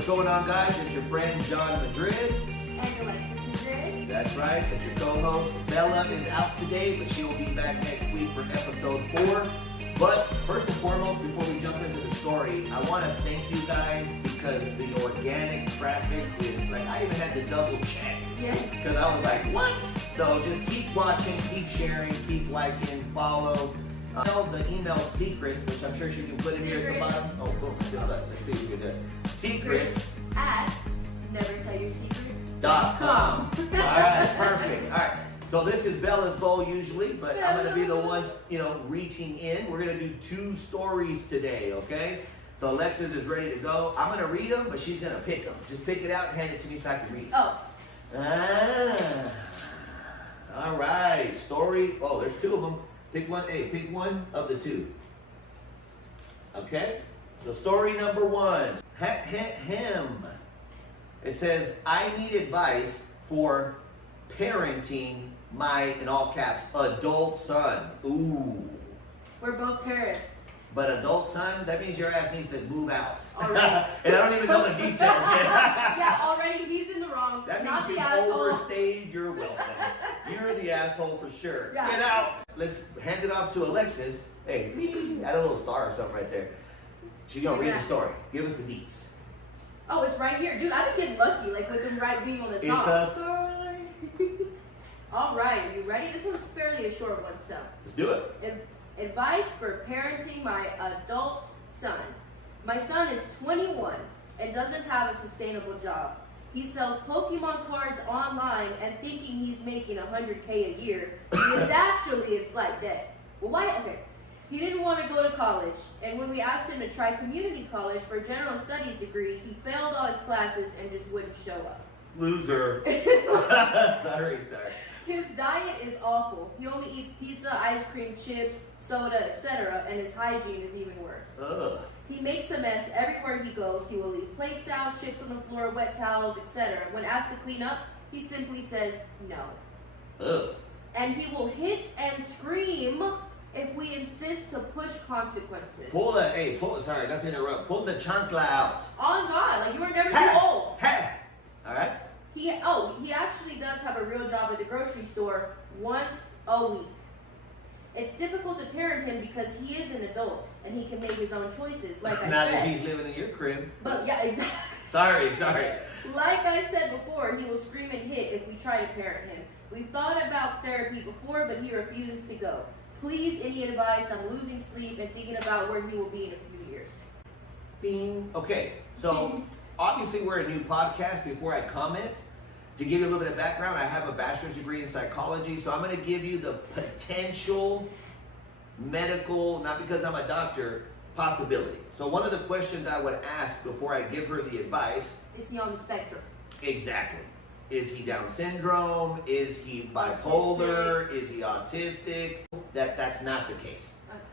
What's going on, guys? It's your friend John Madrid. And Alexis Madrid. That's right. It's your co-host. Bella is out today, but she will be back next week for episode 4. But first and foremost, before we jump into the story, I want to thank you guys because the organic traffic is like, I even had to double check. Yes. Because I was like, what? So just keep watching, keep sharing, keep liking, follow. The email secrets, which I'm sure she can put in here at the bottom. Oh, boom. Let's see if we can do it. Secrets at nevertellyoursecrets.com. All right, perfect. All right. So this is Bella's goal usually, but I'm going to be the ones, reaching in. We're going to do 2 stories today, okay? So Alexis is ready to go. I'm going to read them, but she's going to pick them. Just pick it out and hand it to me so I can read it. Oh. All right. Story. Oh, there's 2 of them. Pick one. Hey, pick one of the 2. Okay? So story number 1. Him. It says, I need advice for parenting my, in all caps, adult son. Ooh. We're both parents. But adult son, that means your ass needs to move out. Already. And I don't even know the details yet. Yeah, already he's in the wrong. That not means the you've asshole. overstayed your welcome. You're the asshole for sure. Yeah. Get out. Let's hand it off to Alexis. Hey, add a little star or something right there. She's going to read the story. Give us the deets. Oh, it's right here. Dude, I've been getting lucky, like with them right being on the It's top. a sign. All right, you ready? This one's fairly a short one, so. Let's do it. Advice for parenting my adult son. My son is 21 and doesn't have a sustainable job. He sells Pokemon cards online and thinking he's making $100K a year. He is actually in slight debt. Well, why? Okay. He didn't want to go to college, and when we asked him to try community college for a general studies degree, he failed all his classes and just wouldn't show up. Loser. Sorry. His diet is awful. He only eats pizza, ice cream, chips, soda, etc., and his hygiene is even worse. Ugh. He makes a mess everywhere he goes. He will leave plates out, chips on the floor, wet towels, etc. When asked to clean up, he simply says no. Ugh. And he will hit and scream if we insist to push consequences. Sorry, not to interrupt. Pull the chancla out. On God, like you were never too old. Hey. All right. He actually does have a real job at the grocery store once a week. It's difficult to parent him because he is an adult and he can make his own choices, like I Not said. if he's living in your crib. But yeah, exactly. Sorry. Like I said before, he will scream and hit if we try to parent him. We've thought about therapy before, but he refuses to go. Please, any advice? I'm losing sleep and thinking about where he will be in a few years. Bing. Okay, so obviously we're a new podcast. Before I comment, to give you a little bit of background, I have a bachelor's degree in psychology, so I'm going to give you the potential medical, not because I'm a doctor, possibility. So one of the questions I would ask before I give her the advice. Is he on the spectrum? Exactly. Is he Down syndrome? Is he bipolar? Autistic. Is he autistic? That's not the case.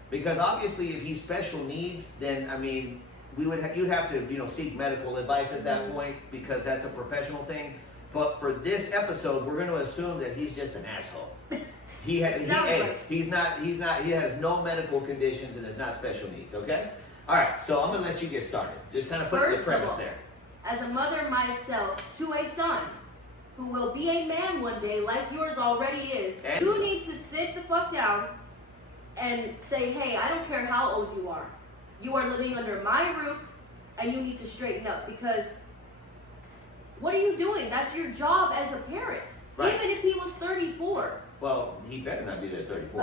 Because obviously if he's special needs, then I mean, you'd have to seek medical advice at that point because that's a professional thing. But for this episode, we're going to assume that he's just an asshole. He has no medical conditions and is not special needs, okay? All right, so I'm going to let you get started. Just kind of put the premise there. As a mother myself to a son who will be a man one day like yours already is, you need to sit the fuck down and say, hey, I don't care how old you are. You are living under my roof and you need to straighten up because what are you doing? That's your job as a parent. Right. Even if he was 34. Well, he better not be there at 34.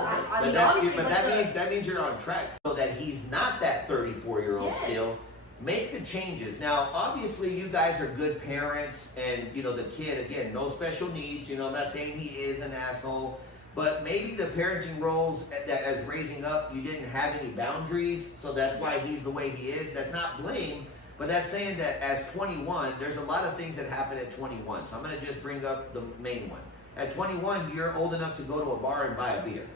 That means you're on track. So that he's not that 34-year-old yes. still. Make the changes. Now, obviously, you guys are good parents, and the kid, again, no special needs. I'm not saying he is an asshole, but maybe the parenting roles as raising up, you didn't have any boundaries, so that's why he's the way he is. That's not blame, but that's saying that as 21, there's a lot of things that happen at 21. So I'm going to just bring up the main one. At 21, you're old enough to go to a bar and buy a beer.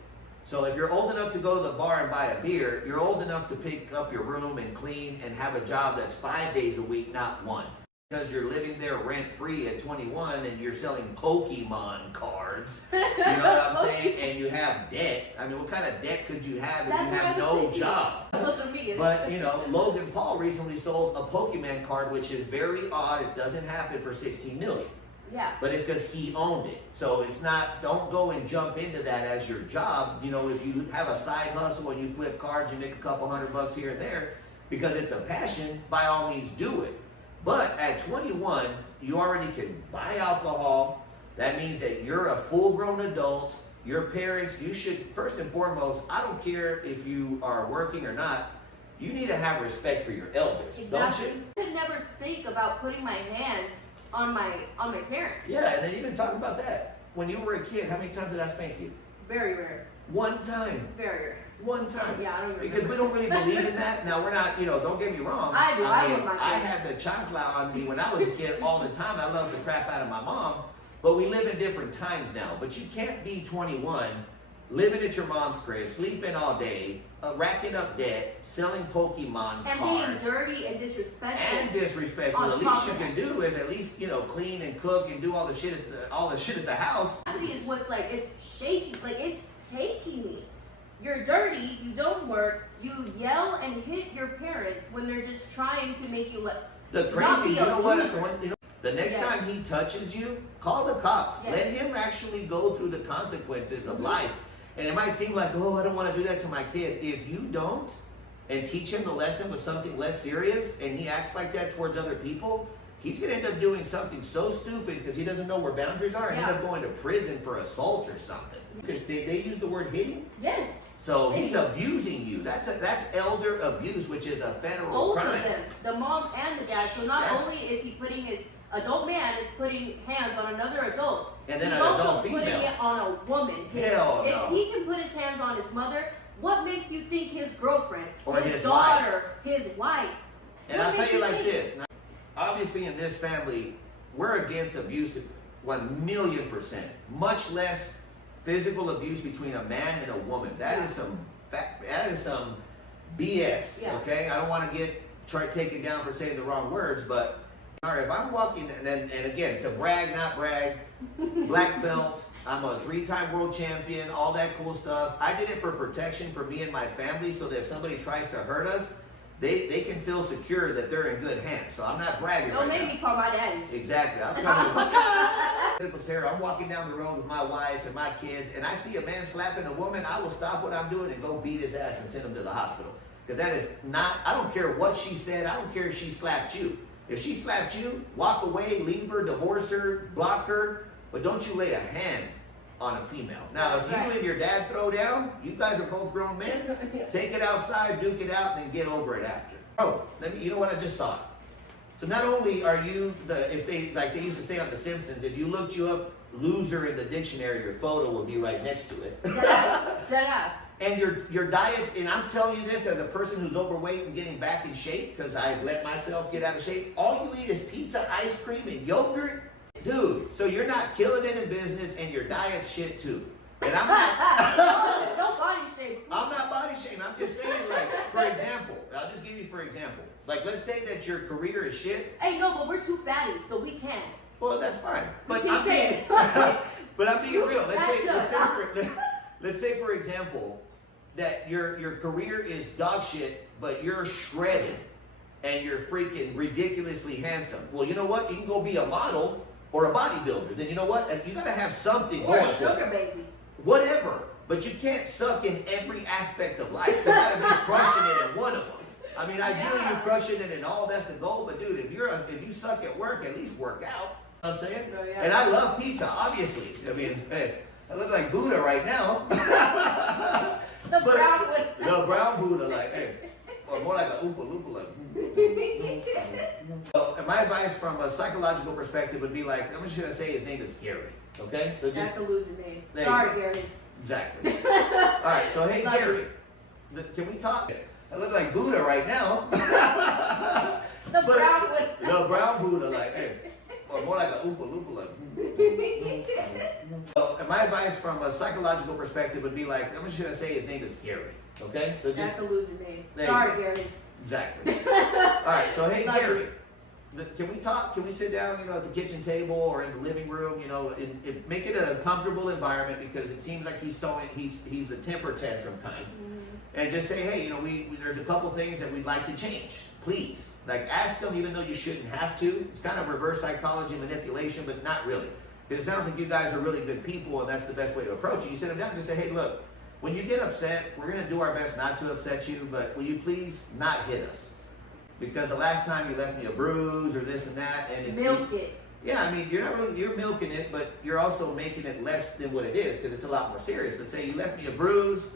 So if you're old enough to go to the bar and buy a beer, you're old enough to pick up your room and clean and have a job that's 5 days a week, not 1. because you're living there rent-free at 21 and you're selling Pokemon cards. You know what I'm saying? And you have debt. I mean, what kind of debt could you have if That's you what have I was no thinking. job? Social media. But, you know, Logan Paul recently sold a Pokemon card, which is very odd. It doesn't happen for 16 million. Yeah. But it's because he owned it. So it's not, don't go and jump into that as your job. You know, if you have a side hustle and you flip cards, you make a couple $100 here and there, because it's a passion, by all means do it. But at 21, you already can buy alcohol. That means that you're a full-grown adult. Your parents, you should, first and foremost, I don't care if you are working or not, you need to have respect for your elders, Exactly. don't you? I could never think about putting my hands on my parents. Yeah, and then even talk about that. When you were a kid, how many times did I spank you? Very rare. One time. Very rare. One time. Yeah, I don't remember. Because we don't really believe in that. Now, we're not, you know, don't get me wrong. I do. I love my I kids. had the chancla on me when I was a kid all the time. I loved the crap out of my mom. But we live in different times now. But you can't be 21, living at your mom's crib, sleeping all day, racking up debt, selling Pokemon And cards. being dirty and disrespectful. And disrespectful. On The top least you of can that. do is at least, you know, clean and cook and do all the shit at the house. Capacity is what's like, it's shaking, like it's taking me. You're dirty, you don't work, you yell and hit your parents when they're just trying to make you let. The Not crazy, be you a know what? loser. You know, the next Yes. time he touches you, call the cops. Yes. Let him actually go through the consequences of Mhm. life. And it might seem like, oh, I don't want to do that to my kid. If you don't, and teach him the lesson with something less serious, and he acts like that towards other people, he's going to end up doing something so stupid because he doesn't know where boundaries are, and end Yeah. up going to prison for assault or something. Because they use the word hitting. Yes, So he's Hitting. abusing you. That's elder abuse, which is a federal both crime. of them, the mom and the dad. So not That's- only is he putting his adult man is putting hands on another adult, And then he's an also adult putting female. it on a woman. Hell if no. he can put his hands on his mother, what makes you think his girlfriend, Or his daughter, his wife? And what I'll tell makes you like think- this. Now, obviously, in this family, we're against abuse 1,000,000%. Much less physical abuse between a man and a woman. That is some BS. Yeah. Okay, I don't want to get taken down for saying the wrong words, but all right, if I'm walking and again to brag, not brag, black belt. I'm a 3-time world champion, all that cool stuff. I did it for protection for me and my family so that if somebody tries to hurt us, they can feel secure that they're in good hands. So I'm not bragging Don't right make now. me call my daddy. Exactly. Sarah, I'm walking down the road with my wife and my kids, and I see a man slapping a woman. I will stop what I'm doing and go beat his ass and send him to the hospital. Because that is not, I don't care what she said. I don't care if she slapped you. If she slapped you, walk away, leave her, divorce her, block her, but don't you lay a hand on a female. Now, if Right. you and your dad throw down, you guys are both grown men, take it outside, duke it out, and then get over it after. Oh, you know what? I just saw it. So not only are you if they, like they used to say on The Simpsons, if you looked you up loser in the dictionary, your photo will be right next to it. Deadass. And your diets, and I'm telling you this as a person who's overweight and getting back in shape because I let myself get out of shape. All you eat is pizza, ice cream, and yogurt. Dude, so you're not killing it in business and your diet's shit too. And I'm not, No body shape. I'm not body shaming. I'm just saying, like, for example, I'll just give you for example. Like, let's say that your career is shit. Hey, no, but we're two fatties, so we can. Well, that's fine. But keep I'm being, saying. but I'm being real. Gotcha. Let's say for example that your career is dog shit, but you're shredded and you're freaking ridiculously handsome. Well, you know what? You can go be a model or a bodybuilder. Then you know what? You gotta have something Or going a for you. sugar baby. Whatever. But you can't suck in every aspect of life. You gotta be crushing it in one of them. I mean, ideally you're crushing it in all, that's the goal. But dude, if you suck at work, at least work out. You know what I'm saying? Oh, yeah. And I love pizza, obviously. I mean, hey, I look like Buddha right now. The But- brown one. The brown Buddha, like, hey. Or more like a Oompa Loompa, like. So, and my advice from a psychological perspective would be like, I'm just gonna say his name is Gary. Okay? So just That's a loser name. There you Sorry, go. Gary. exactly. All right, so hey Love Gary, can we talk? I look like Buddha right now. The But- brown one. The brown Buddha, like, hey, or more like a Oompa Loompa, like. So, and my advice from a psychological perspective would be like, I'm just gonna say his name is Gary. Okay? So just That's a loser name. There you Sorry, go. Gary. exactly. All right, so hey Love Gary, can we talk? Can we sit down, at the kitchen table or in the living room, and make it a comfortable environment because it seems like he's the temper tantrum kind. And just say, hey, there's a couple things that we'd like to change. Please. Like, ask them even though you shouldn't have to. It's kind of reverse psychology manipulation, but not really. Because it sounds like you guys are really good people, and that's the best way to approach it. You sit them down and just say, hey, look, when you get upset, we're going to do our best not to upset you, but will you please not hit us? Because the last time you left me a bruise or this and that. And Milk it. Yeah, I mean, you're milking it, but you're also making it less than what it is because it's a lot more serious. But say you left me a bruise.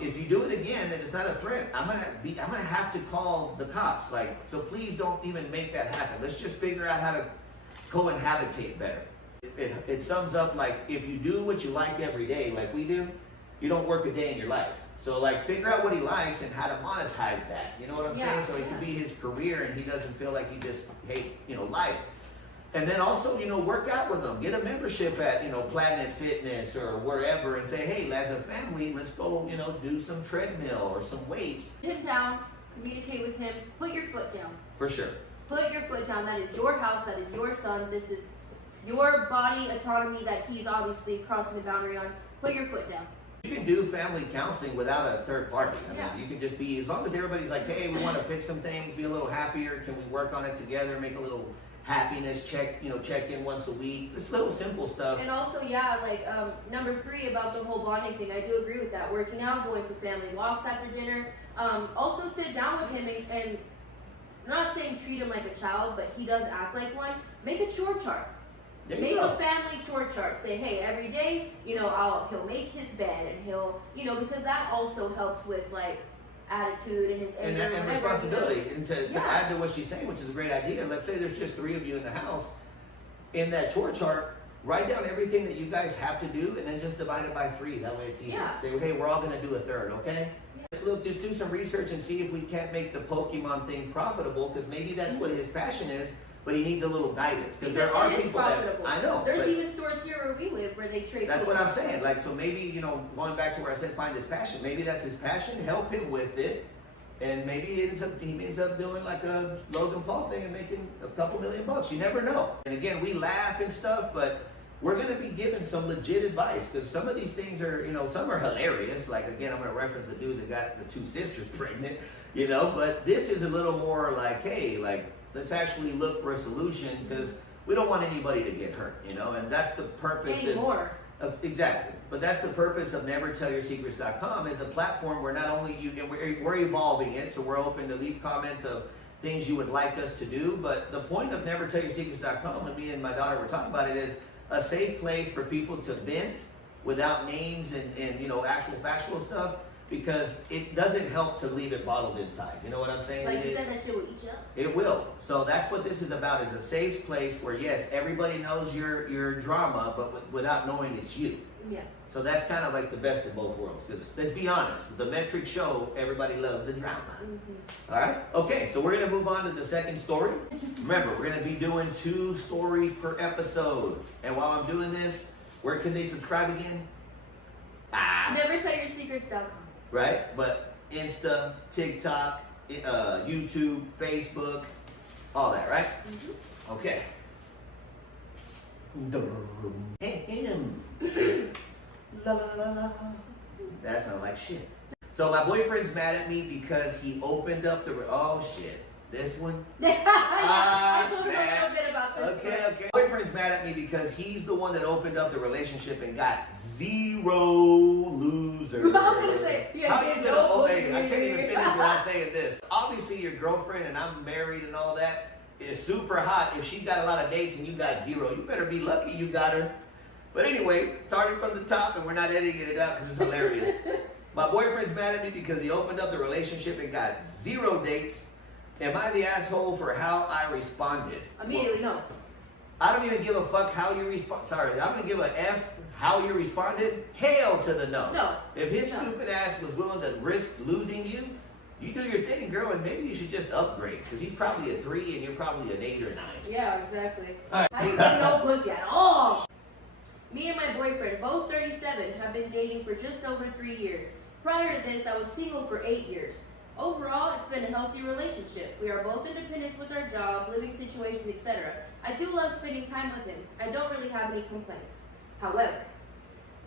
If you do it again and it's not a threat, I'm gonna have to call the cops. Like, so please don't even make that happen. Let's just figure out how to cohabitate better. It sums up like if you do what you like every day, like we do, you don't work a day in your life. So like figure out what he likes and how to monetize that. You know what I'm saying? So it can be his career and he doesn't feel like he just hates, life. And then also, work out with them. Get a membership at, Planet Fitness or wherever and say, hey, as a family, let's go, do some treadmill or some weights. Sit him down, communicate with him, put your foot down. For sure. Put your foot down. That is your house. That is your son. This is your body autonomy that he's obviously crossing the boundary on. Put your foot down. You can do family counseling without a third party. I Yeah. mean, you can just be, as long as everybody's like, hey, we want to fix some things, be a little happier. Can we work on it together, make a little happiness check in once a week. Just little simple stuff. And also, number 3 about the whole bonding thing, I do agree with that. Working out, going for family walks after dinner. Also sit down with him and I'm not saying treat him like a child, but he does act like one. Make a chore chart. Make a family chore chart. Say, hey, every day, he'll make his bed and he'll, because that also helps with like attitude and his anger and responsibility. And to add to what she's saying, which is a great idea, let's say there's just 3 of you in the house. In that chore chart, write down everything that you guys have to do and then just divide it by 3. That way it's easy. Yeah. Say, hey, we're all going to do a third, okay? Yeah. Just do some research and see if we can't make the Pokemon thing profitable because maybe that's what his passion is. But he needs a little guidance because there are people profitable. that I know. There's even stores here where we live where they trade. That's what I'm saying. Like, so maybe going back to where I said find his passion. Maybe that's his passion. Help him with it, and maybe he ends up doing like a Logan Paul thing and making a couple $1,000,000. You never know. And again, we laugh and stuff, but we're going to be giving some legit advice because some of these things are, some are hilarious. Like again, I'm going to reference the dude that got the 2 sisters pregnant, But this is a little more like, hey, like. Let's actually look for a solution because we don't want anybody to get hurt, and that's the purpose exactly. But that's the purpose of NeverTellYourSecrets.com is a platform where not only we're evolving it, so we're open to leave comments of things you would like us to do. But the point of NeverTellYourSecrets.com, when me and my daughter were talking about it, is a safe place for people to vent without names and actual factual stuff. Because it doesn't help to leave it bottled inside. You know what I'm saying? Like you said, that shit will eat you up. It will. So that's what this is about, is a safe place where, yes, everybody knows your drama, but without knowing it's you. Yeah. So that's kind of like the best of both worlds. Because let's be honest, the metrics show everybody loves the drama. Mm-hmm. All right? Okay, so we're going to move on to the second story. Remember, we're going to be doing 2 stories per episode. And while I'm doing this, where can they subscribe again? NeverTellYourSecrets.com. Right? But Insta, TikTok, YouTube, Facebook, all that, right? Mm-hmm. Okay. La, la, la, la. That sounds like shit. So my boyfriend's mad at me because he opened up the... Oh, shit. This one? I told him a little bit about this. Okay. Boyfriend's mad at me because he's the one that opened up the relationship and got 0 losers. I was gonna say, how you gonna? Oh, hey, I can't even finish without saying this. Obviously, your girlfriend and I'm married and all that is super hot. If she got a lot of dates and you got 0, you better be lucky you got her. But anyway, starting from the top, and we're not editing it out because it's hilarious. My boyfriend's mad at me because he opened up the relationship and got 0 dates. Am I the asshole for how I responded? Immediately, no. I don't even give a fuck how you respond. Sorry, I'm gonna give a F how you responded. Hell to the no. No. If his stupid ass was willing to risk losing you, you do your thing, girl, and maybe you should just upgrade because he's probably a 3 and you're probably an 8 or 9. Yeah, exactly. All right. I didn't get no pussy at all. Me and my boyfriend, both 37, have been dating for just over 3 years. Prior to this, I was single for 8 years. Overall, it's been a healthy relationship. We are both independent with our job, living situations, etc. I do love spending time with him. I don't really have any complaints. However,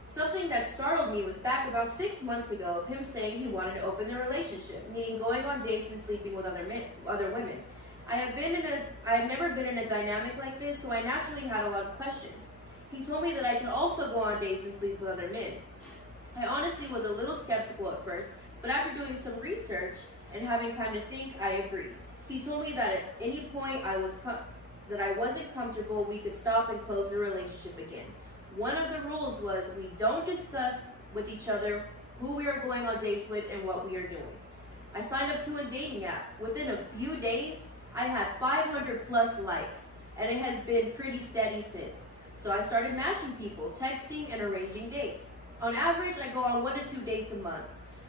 something that startled me was back about 6 months ago of him saying he wanted to open the relationship, meaning going on dates and sleeping with other women. I have never been in a dynamic like this, so I naturally had a lot of questions. He told me that I could also go on dates and sleep with other men. I honestly was a little skeptical at first, but after doing some research and having time to think, I agreed. He told me that at any point that I wasn't comfortable, we could stop and close the relationship again. One of the rules was we don't discuss with each other who we are going on dates with and what we are doing. I signed up to a dating app. Within a few days, I had 500 plus likes, and it has been pretty steady since. So I started matching people, texting, and arranging dates. On average, I go on 1 to 2 dates a month.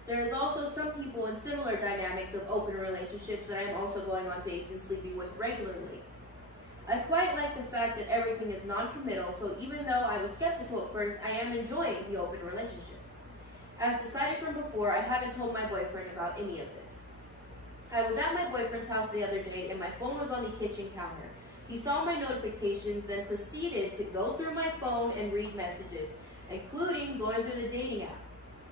There is also some people in similar dynamics of open relationships that I am also going on dates and sleeping with regularly. I quite like the fact that everything is non-committal, so even though I was skeptical at first, I am enjoying the open relationship. As decided from before, I haven't told my boyfriend about any of this. I was at my boyfriend's house the other day and my phone was on the kitchen counter. He saw my notifications, then proceeded to go through my phone and read messages, including going through the dating app.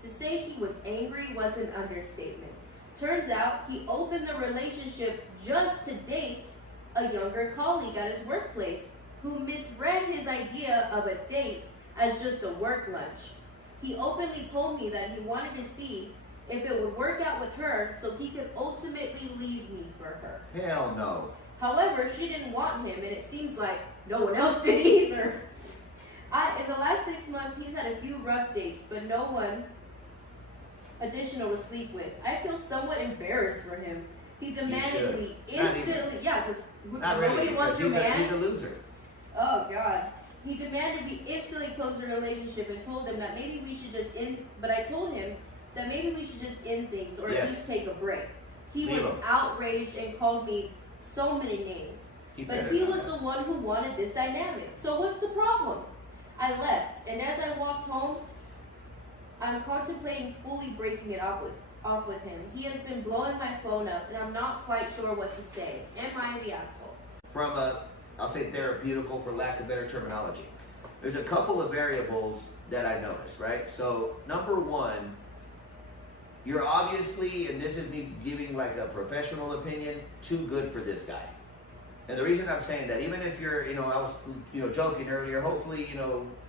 To say he was angry was an understatement. Turns out he opened the relationship just to date a younger colleague at his workplace who misread his idea of a date as just a work lunch. He openly told me that he wanted to see if it would work out with her so he could ultimately leave me for her. Hell no. However, she didn't want him, and it seems like no one else did either. In the last 6 months, he's had a few rough dates, but no one additional to sleep with. I feel somewhat embarrassed for him. He demanded we instantly, because nobody wants your man. He's a loser. Oh God. He demanded we instantly close the relationship and told him that maybe we should just end, but I told him that maybe we should just end things or at least take a break. He was outraged and called me so many names. But he was the one who wanted this dynamic. So what's the problem? I left, and as I walked home, I'm contemplating fully breaking it off with him. He has been blowing my phone up, and I'm not quite sure what to say. Am I the asshole? From a, I'll say therapeutical for lack of better terminology, there's a couple of variables that I noticed, right? So number one, you're obviously, and this is me giving like a professional opinion, too good for this guy. And the reason I'm saying that, even if you're, I was, joking earlier, hopefully,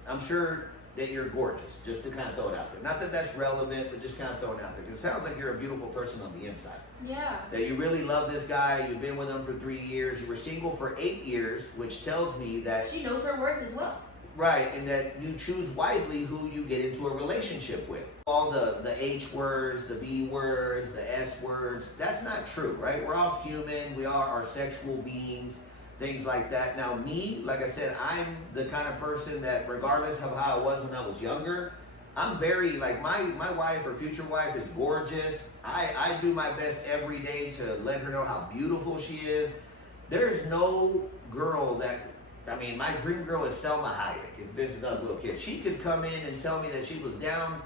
I'm sure that you're gorgeous, just to kind of throw it out there. Not that that's relevant, but just kind of throwing it out there. Because it sounds like you're a beautiful person on the inside. Yeah. That you really love this guy, you've been with him for 3 years, you were single for 8 years, which tells me that... She knows her worth as well. Right, and that you choose wisely who you get into a relationship with. All the H words, the B words, the S words, that's not true, right? We're all human, we are sexual beings, things like that. Now me, like I said, I'm the kind of person that regardless of how I was when I was younger, I'm very, like my wife or future wife is gorgeous. I do my best every day to let her know how beautiful she is. There's no girl that, my dream girl is Selma Hayek. It's been since I was a little kid. She could come in and tell me that she was down,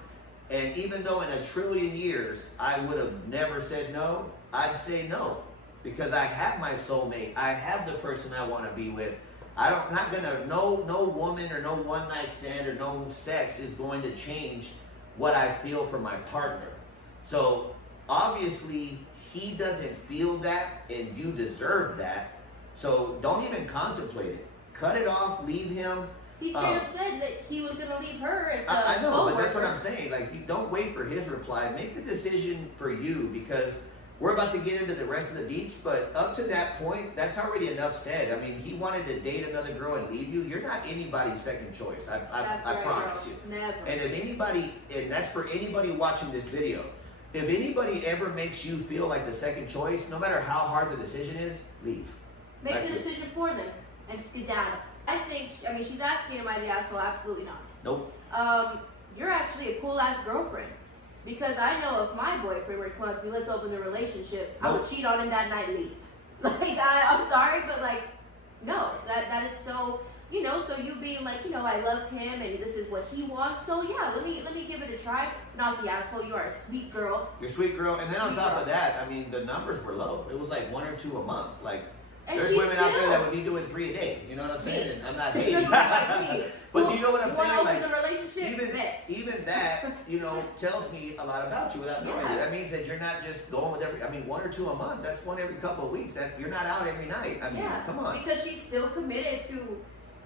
and even though in a trillion years I would have never said no, I'd say no. Because I have my soulmate. I have the person I want to be with. No woman or no one night stand or no sex is going to change what I feel for my partner. So obviously he doesn't feel that, and you deserve that. So don't even contemplate it. Cut it off, leave him. He straight up said that he was going to leave her at the I know, but that's what I'm saying. Like, you don't wait for his reply. Make the decision for you, because we're about to get into the rest of the deets, but up to that point, that's already enough said. He wanted to date another girl and leave you. You're not anybody's second choice. I promise you. Never. And if anybody, and that's for anybody watching this video, if anybody ever makes you feel like the second choice, no matter how hard the decision is, leave. Make the decision for them and skedaddle. I think, she's asking, am I the asshole? Absolutely not. Nope. You're actually a cool ass girlfriend. Because I know if my boyfriend were to come up to me, let's open the relationship, I would cheat on him that night, leave. I'm sorry, but no, that is so you know, so you being like, you know, I love him and this is what he wants. So yeah, let me give it a try. Not the asshole. You are a sweet girl. You're a sweet girl. And then on Sweet top girl. of that, I mean, the numbers were low. It was like 1 or 2 a month. Like, And there's she's women out there still- that would be doing 3 a day. You know what I'm saying? Me. And I'm not You're hating. like me. But you know what I'm you saying? want to Like, open the relationship? Bet. even that, you know, tells me a lot about you without knowing Yeah. it. That means that you're not just going with every. I mean, 1 or 2 a month. That's one every couple of weeks. That you're not out every night. I mean, Yeah, come on. because she's still committed to.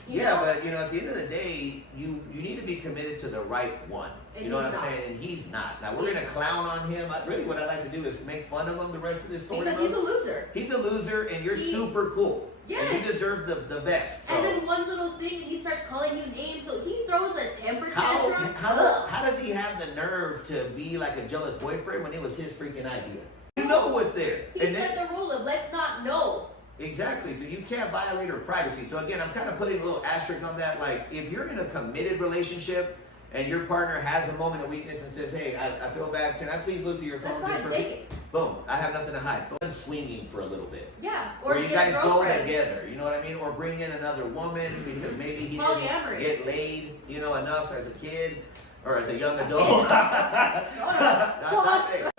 You Yeah, know, but you know, at the end of the day, you need to be committed to the right one. And You know what I'm he's not. saying? And he's not. Now we're gonna clown on him. Really, what I'd like to do is make fun of him the rest of this story. because he's a loser. He's a loser, and you're He- super cool. Yes. And you deserve the best. So And then one little thing, and he starts calling you names. So he throws a temper how, tantrum. how, Ugh. how does he have the nerve to be like a jealous boyfriend when it was his freaking idea? You know what's there. He And set the rule of let's not know. Exactly. So you can't violate her privacy. So again, I'm kind of putting a little asterisk on that. Like, if you're in a committed relationship and your partner has a moment of weakness and says, "Hey, I feel bad. Can I please look through your That's phone fine. just for Take me?" it. Boom. I have nothing to hide. Boom. Swinging for a little bit. Yeah. Or Or you get guys a go girlfriend. together. You know what I mean? Or bring in another woman because maybe he Polyamory. didn't get laid, you know, enough as a kid or as a young adult. I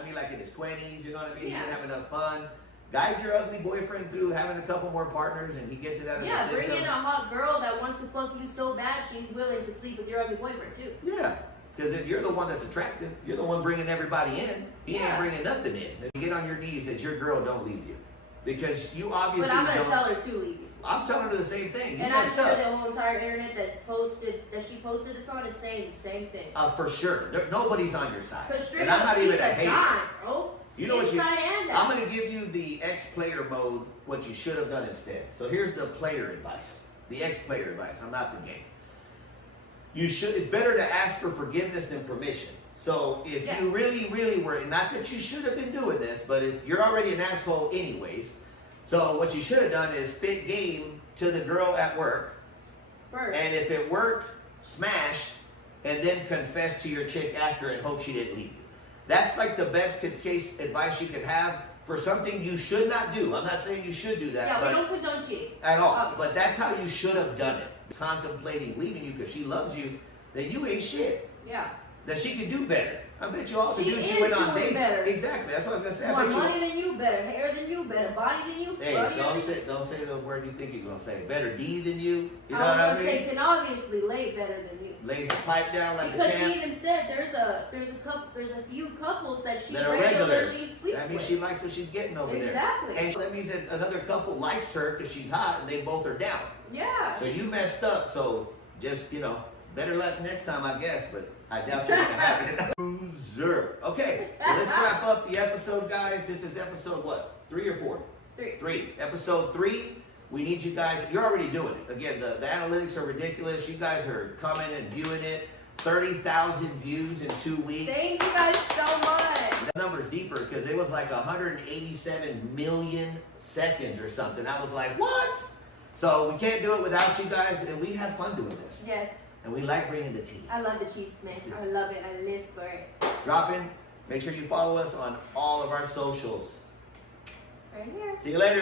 mean, like in his 20s. You know what I mean? He Yeah. didn't have enough fun. Guide your ugly boyfriend through having a couple more partners, and he gets it out of Yeah, the bring system. in a hot girl that wants to fuck you so bad she's willing to sleep with your ugly boyfriend too. Yeah, because if you're the one that's attractive, you're the one bringing everybody in. He Yeah. ain't bringing nothing in. If you get on your knees that your girl don't leave you, because you obviously But I'm gonna don't. tell her to leave you. I'm telling her the same thing. You And I'm messed sure up. the whole entire internet that she posted this on is saying the same thing. For sure. Nobody's on your side. Cause straight And I'm up, not she's even a a hater. dime, bro. You know what you? Inside and out. I'm gonna give you the ex-player mode. What you should have done instead. So here's the player advice. The ex-player advice. I'm not the game. You should. It's better to ask for forgiveness than permission. So if Yeah. you really, really were, not that you should have been doing this, but if you're already an asshole anyways, so what you should have done is spit game to the girl at work, First. and if it worked, smashed, and then confess to your chick after and hope she didn't leave you. That's like the best case advice you could have for something you should not do. I'm not saying you should do that, yeah, but we don't condone cheating. at all. Obviously. But that's how you should have done it. Contemplating leaving you because she loves you, then you ain't shit. Yeah. That she could do better. I bet you all could She do. She is went on doing dates. better. Exactly. That's what I was gonna say. I More bet money you. than you, better hair than you, better body than you, Hey, sluttier don't say the word you think you're gonna say. Better D than you. You know I was what I gonna mean? say can obviously lay better than you. Lays a pipe down like Because a she champ. even said there's a few couples that she That are regularly regulars. sleeps That means with. she likes what she's getting over Exactly. there. And that means that another couple likes her because she's hot and they both are down. Yeah. So you messed up. So just, better luck next time, I guess. But I doubt you're going to have it. Loser. Okay. Well, let's wrap up the episode, guys. This is episode what? 3 or 4? 3. 3. Episode 3. We need you guys. You're already doing it. Again, the analytics are ridiculous. You guys are coming and viewing it. 30,000 views in 2 weeks. Thank you guys so much. That number's deeper because it was like 187 million seconds or something. I was like, what? So we can't do it without you guys, and we have fun doing this. Yes. And we like bringing the tea. I love the cheese, man. I love it. I live for it. Drop in. Make sure you follow us on all of our socials. Right here. See you later.